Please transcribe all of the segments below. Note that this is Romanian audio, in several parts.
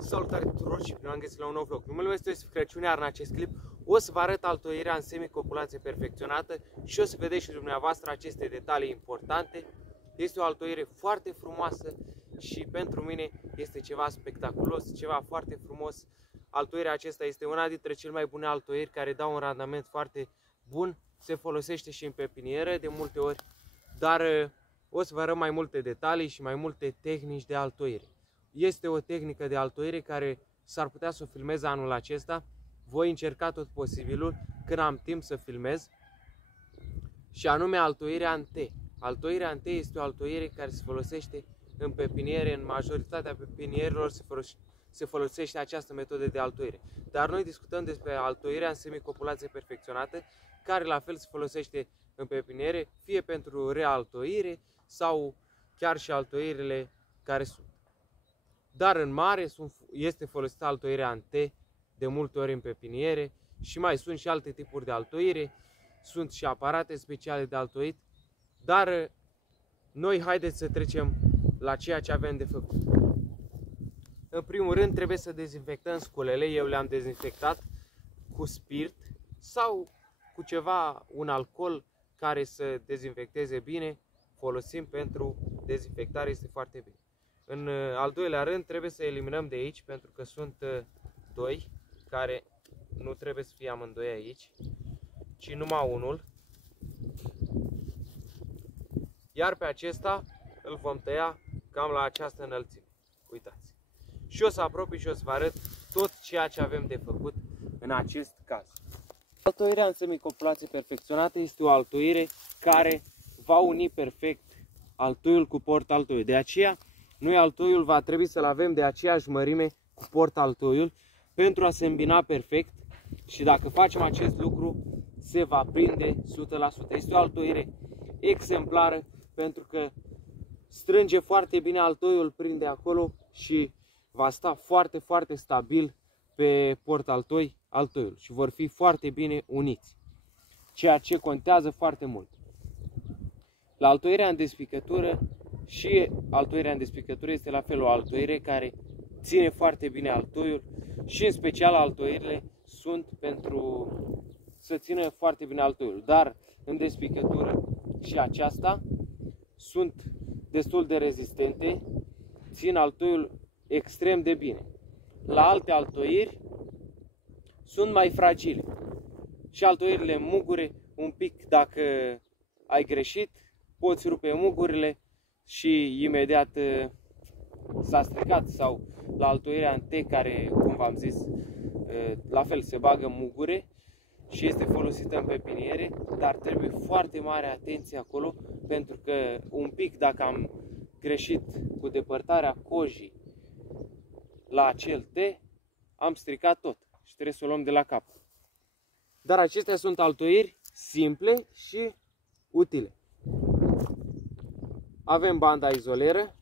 Salutare tuturor și bine am găsit la un nou vlog. Numele meu este Crăciun, iar în acest clip o să vă arăt altoirea în semicopulație perfecționată și o să vedeți și dumneavoastră aceste detalii importante. Este o altoire foarte frumoasă și pentru mine este ceva spectaculos, ceva foarte frumos. Altoirea acesta este una dintre cele mai bune altoieri care dau un randament foarte bun. Se folosește și în pepinieră de multe ori, dar o să vă arăt mai multe detalii și mai multe tehnici de altoire. Este o tehnică de altoire care s-ar putea să o filmez anul acesta. Voi încerca tot posibilul când am timp să filmez. Și anume altoirea în T. Altoirea în T este o altoire care se folosește în pepiniere. În majoritatea pepinierilor se folosește această metodă de altoire. Dar noi discutăm despre altoirea în semicopulație perfecționată, care la fel se folosește în pepiniere, fie pentru realtoire sau chiar și altoirele care sunt. Dar în mare este folosită altoirea în T de multe ori în pepiniere și mai sunt și alte tipuri de altoire, sunt și aparate speciale de altoit, dar noi haideți să trecem la ceea ce avem de făcut. În primul rând trebuie să dezinfectăm sculele, eu le-am dezinfectat cu spirit sau cu ceva, un alcool care să dezinfecteze bine, folosim pentru dezinfectare, este foarte bine. În al doilea rând trebuie să eliminăm de aici, pentru că sunt doi care nu trebuie să fie amândoi aici, ci numai unul. Iar pe acesta îl vom tăia cam la această înălțime. Uitați. Și o să apropii și o să vă arăt tot ceea ce avem de făcut în acest caz. Altoirea în semicopulație perfecționată este o altoire care va uni perfect altoiul cu portaltoiul. De aceea, noi altoiul va trebui să-l avem de aceeași mărime cu portaltoiul pentru a se îmbina perfect și dacă facem acest lucru, se va prinde 100%. Este o altoire exemplară pentru că strânge foarte bine altoiul, prinde acolo și va sta foarte, foarte stabil pe portaltoi altoiul și vor fi foarte bine uniți, ceea ce contează foarte mult. La altoirea în despicătură și altoirea în despicătură este la fel o altoire care ține foarte bine altoiul și în special altoirile sunt pentru să țină foarte bine altoiul, dar în despicătură și aceasta sunt destul de rezistente, țin altoiul extrem de bine. La alte altoiri sunt mai fragile și altoirile mugure un pic, dacă ai greșit, poți rupe mugurile și imediat s-a stricat. Sau la altoirea în T, care, cum v-am zis, la fel se bagă mugure și este folosită în pepiniere, dar trebuie foarte mare atenție acolo, pentru că un pic dacă am greșit cu depărtarea cojii la acel T, am stricat tot și trebuie să o luăm de la cap. Dar acestea sunt altoiri simple și utile. Avem banda izoleră,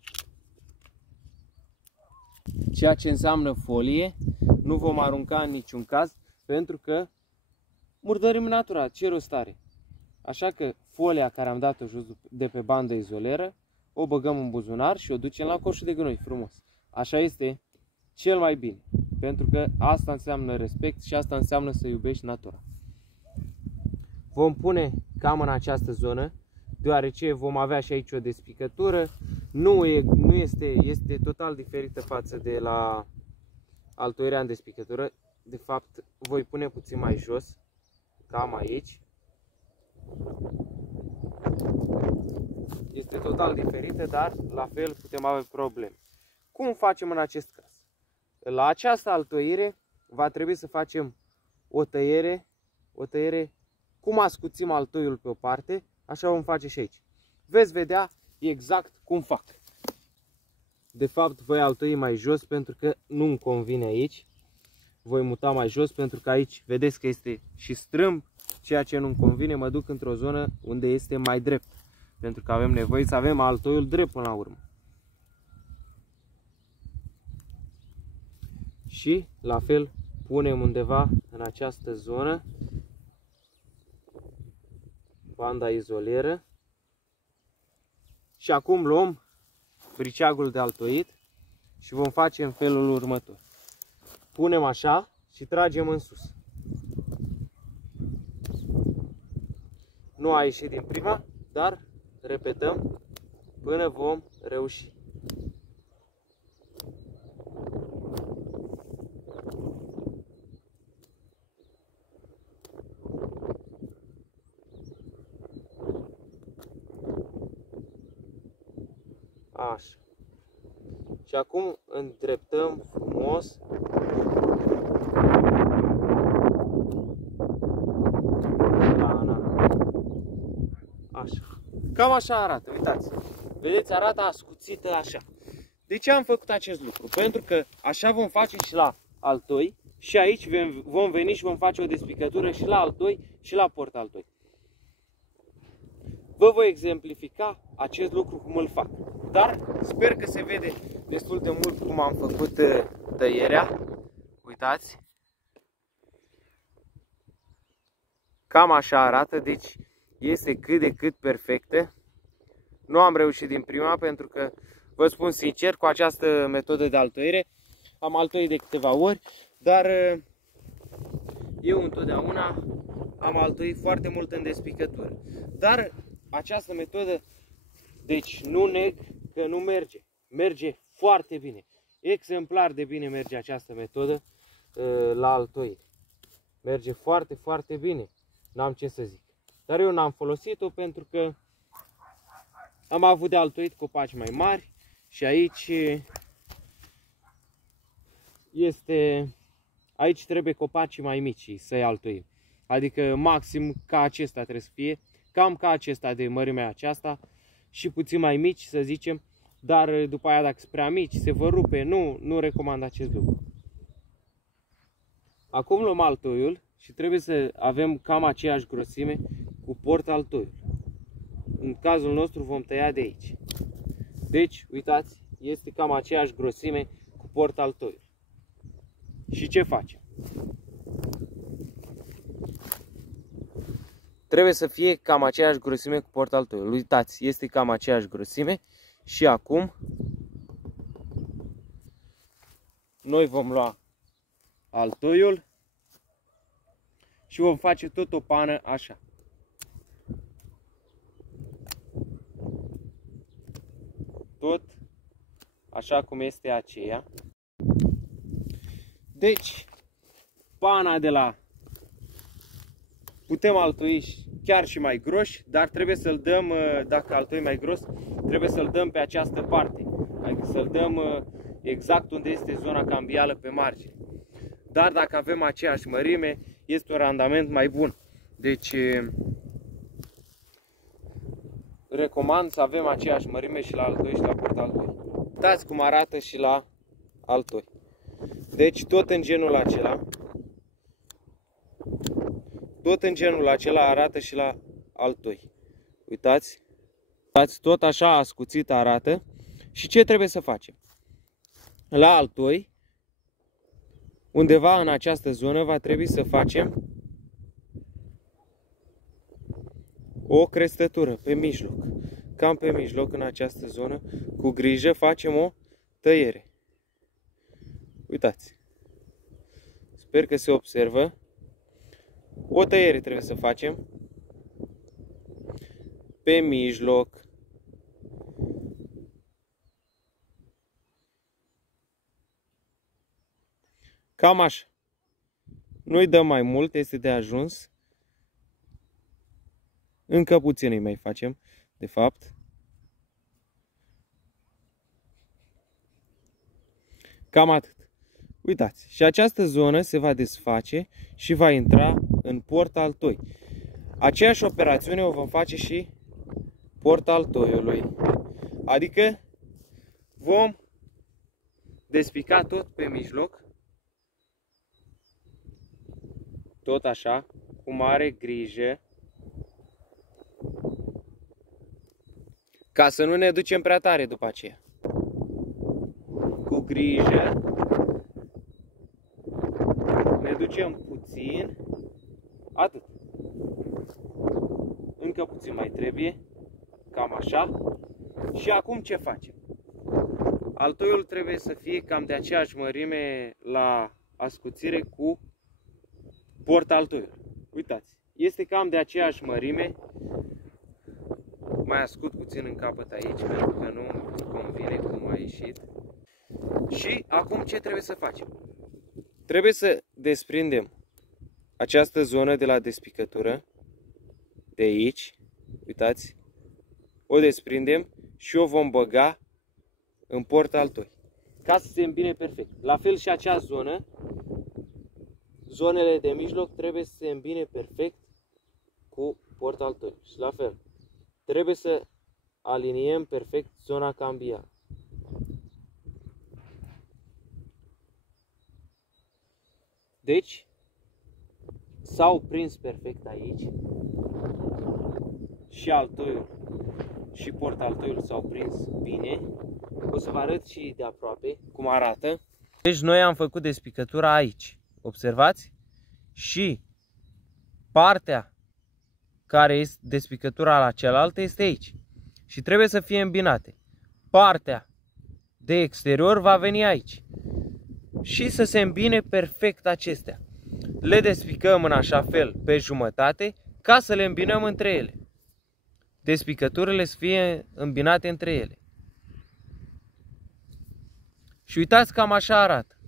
ceea ce înseamnă folie. Nu vom arunca în niciun caz, pentru că murdărim natura, ce rost are. Așa că folia care am dat-o jos de pe bandă izoleră, o băgăm în buzunar și o ducem la coșul de gunoi frumos. Așa este cel mai bine, pentru că asta înseamnă respect și asta înseamnă să iubești natura. Vom pune cam în această zonă, deoarece vom avea și aici o despicătură. Este total diferită față de la altoirea în despicătură. De fapt, voi pune puțin mai jos, cam aici. Este total diferită, dar la fel putem avea probleme. Cum facem în acest caz? La această altoire va trebui să facem o tăiere cum ascuțim altoiul pe o parte, așa vom face și aici. Veți vedea exact cum fac. De fapt, voi altoi mai jos pentru că nu-mi convine aici. Voi muta mai jos pentru că aici vedeți că este și strâmb, ceea ce nu-mi convine. Mă duc într-o zonă unde este mai drept, pentru că avem nevoie să avem altoiul drept până la urmă. Și la fel punem undeva în această zonă banda izoleră și acum luăm briceagul de altoit și vom face în felul următor. Punem așa și tragem în sus. Nu a ieșit din prima, dar repetăm până vom reuși. Așa. Și acum îndreptăm frumos plana. Așa. Cam așa arată, uitați. Vedeți, arată ascuțită așa. De ce am făcut acest lucru? Pentru că așa vom face și la altoi și aici vom veni și vom face o despicătură și la altoi și la port altoi. Vă voi exemplifica acest lucru cum îl fac. Dar sper că se vede destul de mult cum am făcut tăierea. Uitați. Cam așa arată, deci este cât de cât perfectă. Nu am reușit din prima pentru că, vă spun sincer, cu această metodă de altoire am altoit de câteva ori, dar eu întotdeauna am altoit foarte mult în despicătură. Dar această metodă, deci nu neg că nu merge. Merge foarte bine. Exemplar de bine merge această metodă la altoire. Merge foarte, foarte bine. N-am ce să zic. Dar eu n-am folosit-o pentru că am avut de altoit copaci mai mari și aici trebuie copacii mai mici să-i altoim. Adică maxim ca acesta trebuie să fie, cam ca acesta de mărimea aceasta și puțin mai mici, să zicem, dar după aia dacă sunt prea mici se vor rupe, nu recomand acest lucru. Acum luăm altoiul și trebuie să avem cam aceeași grosime cu port altoiul. În cazul nostru vom tăia de aici. Deci, uitați, este cam aceeași grosime cu port altoiul. Și ce facem? Trebuie să fie cam aceeași grosime cu port altoiul. Uitați, este cam aceeași grosime și acum noi vom lua altoiul și vom face tot o pană așa. Tot așa cum este aceea. Deci, pana de la putem altoi chiar și mai groși, dar trebuie să-l dăm, dacă altoi mai gros, trebuie să-l dăm pe această parte. Adică să-l dăm exact unde este zona cambială pe margine. Dar dacă avem aceeași mărime, este un randament mai bun. Deci, recomand să avem aceeași mărime și la altoi și la port altoi. Uitați cum arată și la altoi. Deci tot în genul acela. Tot în genul acela arată și la altoi. Uitați. Uitați, tot așa ascuțit arată. Și ce trebuie să facem? La altoi, undeva în această zonă, va trebui să facem o crestătură pe mijloc. Cam pe mijloc, în această zonă, cu grijă, facem o tăiere. Uitați. Sper că se observă. O tăiere trebuie să facem pe mijloc. Cam așa. Nu-i dăm mai mult, este de ajuns. Încă puțin îi mai facem, de fapt. Cam atât. Uitați, și această zonă se va desface și va intra în port altoi. Aceeași operațiune o vom face și port altoiului. Adică vom despica tot pe mijloc. Tot așa, cu mare grijă. Ca să nu ne ducem prea tare după aceea. Cu grijă. Ne ducem puțin. Atât. Încă puțin mai trebuie. Cam așa. Și acum ce facem? altoiul trebuie să fie cam de aceeași mărime la ascuțire cu portaltoiul. Uitați, este cam de aceeași mărime. Mai ascut puțin în capăt aici, pentru că nu convine cum a ieșit. Și acum ce trebuie să facem? Trebuie să desprindem această zonă de la despicătură, de aici, uitați, o desprindem și o vom băga în portaltoi, ca să se îmbine perfect. La fel și acea zonă, zonele de mijloc trebuie să se îmbine perfect cu portaltoi. Și la fel, trebuie să aliniem perfect zona cambială. Deci, s-au prins perfect aici și altoiul și portaltoiul s-au prins bine. O să vă arăt și de aproape cum arată. Deci noi am făcut despicătura aici, observați? Și partea care este despicătura la cealaltă este aici și trebuie să fie îmbinate. Partea de exterior va veni aici și să se îmbine perfect acestea. Le despicăm în așa fel pe jumătate ca să le îmbinăm între ele. Despicăturile să fie îmbinate între ele. Și uitați, cam așa arată.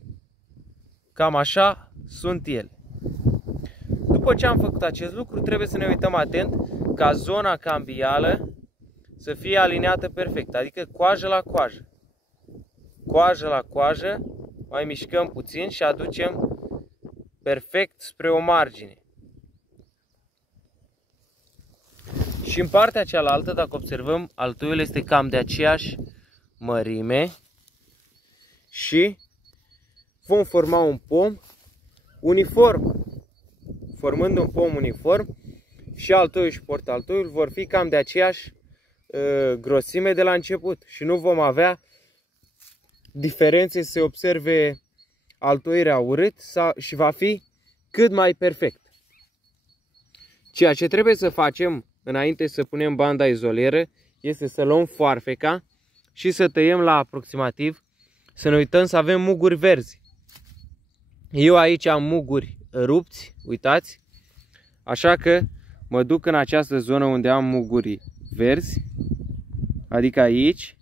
Cam așa sunt ele. După ce am făcut acest lucru, trebuie să ne uităm atent ca zona cambială să fie aliniată perfect, adică coajă la coajă. Coajă la coajă, mai mișcăm puțin și aducem perfect spre o margine. Și în partea cealaltă, dacă observăm, altoiul este cam de aceeași mărime și vom forma un pom uniform. Formând un pom uniform, și altoiul și portaltoiul vor fi cam de aceeași grosime de la început și nu vom avea diferențe să se observe altoirea urât și va fi cât mai perfect. Ceea ce trebuie să facem înainte să punem banda izolieră este să luăm foarfeca și să tăiem la aproximativ, să ne uităm să avem muguri verzi. Eu aici am muguri rupți, uitați, așa că mă duc în această zonă unde am muguri verzi, adică aici,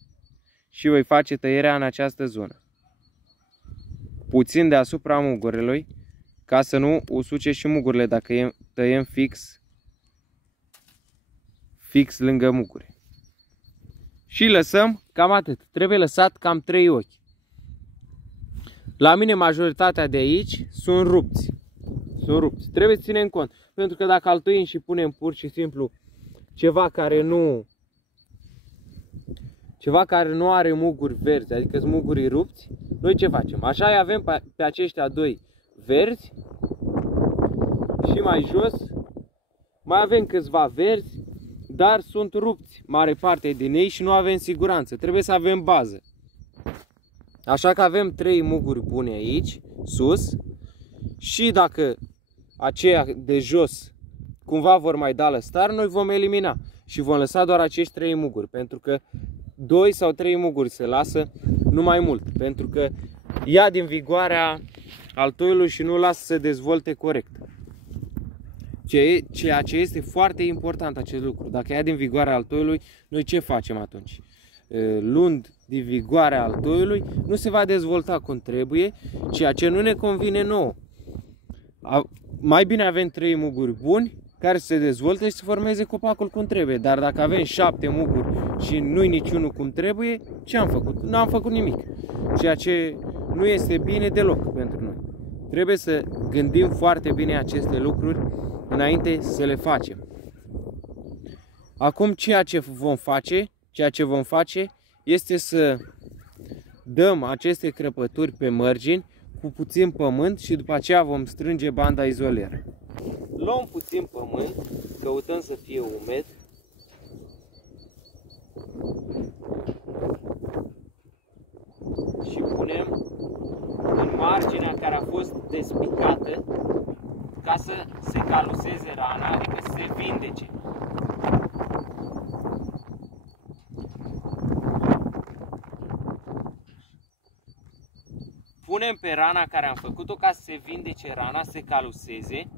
și voi face tăierea în această zonă. Puțin deasupra mugurilor, ca să nu usuce și mugurile dacă tăiem fix lângă muguri. Și lăsăm cam atât. Trebuie lăsat cam 3 ochi. La mine majoritatea de aici sunt rupți. Trebuie să ținem cont. Pentru că dacă altoim și punem pur și simplu ceva care nu are muguri verzi, adică sunt muguri rupți, noi ce facem? Așa îi avem pe aceștia doi verzi și mai jos mai avem câțiva verzi, dar sunt rupți mare parte din ei și nu avem siguranță. Trebuie să avem bază. Așa că avem 3 muguri bune aici, sus, și dacă aceia de jos cumva vor mai da lăstar, noi vom elimina și vom lăsa doar acești 3 muguri, pentru că 2 sau 3 muguri se lasă, nu mai mult, pentru că ia din vigoarea altoiului și nu lasă să se dezvolte corect. Ceea ce este foarte important acest lucru. Dacă ia din vigoarea altoiului, noi ce facem atunci? Luând din vigoarea altoiului, nu se va dezvolta cum trebuie, ceea ce nu ne convine nouă. Mai bine avem 3 muguri buni care se dezvolte și să formeze copacul cum trebuie. Dar dacă avem 7 muguri și nu-i niciunul cum trebuie, ce am făcut? Nu am făcut nimic. Ceea ce nu este bine deloc pentru noi. Trebuie să gândim foarte bine aceste lucruri înainte să le facem. Acum ceea ce vom face este să dăm aceste crăpături pe margini cu puțin pământ și după aceea vom strânge banda izolieră. Luăm puțin pământ, căutăm să fie umed. Și punem în marginea care a fost despicată ca să se caluseze rana, adică să se vindece. punem pe rana care am făcut-o ca să se vindece rana, să se caluseze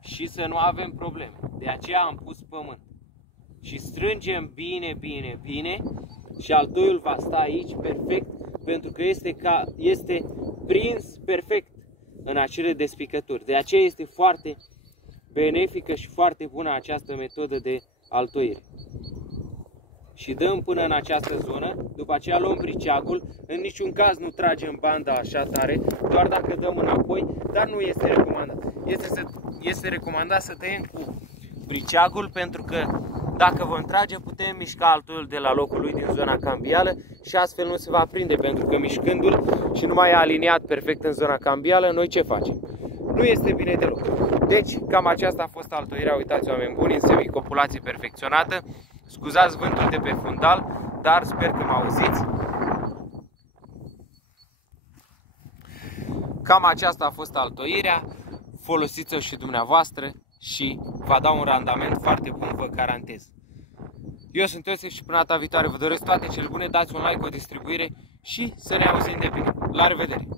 și să nu avem probleme. De aceea am pus pământ. Și strângem bine, bine, bine și altoiul va sta aici perfect pentru că este prins perfect în acele despicături. De aceea este foarte benefică și foarte bună această metodă de altoire. Și dăm până în această zonă, după aceea luăm briceagul, în niciun caz nu tragem banda așa tare, doar dacă dăm înapoi, dar nu este recomandat. Este recomandat să tăiem cu briceagul pentru că dacă vom trage putem mișca altoiul de la locul lui din zona cambială și astfel nu se va prinde, pentru că mișcându-l și nu mai e aliniat perfect în zona cambială, noi ce facem? Nu este bine deloc. Deci cam aceasta a fost altoirea, uitați oameni buni, în semicopulație perfecționată. Scuzați vântul de pe fundal, dar sper că mă auziți. Cam aceasta a fost altoirea, folosiți-o și dumneavoastră și va da un randament foarte bun, vă garantez. Eu sunt Iosif și până data viitoare vă doresc toate cele bune, dați un like, o distribuire și să ne auzim de bine. La revedere!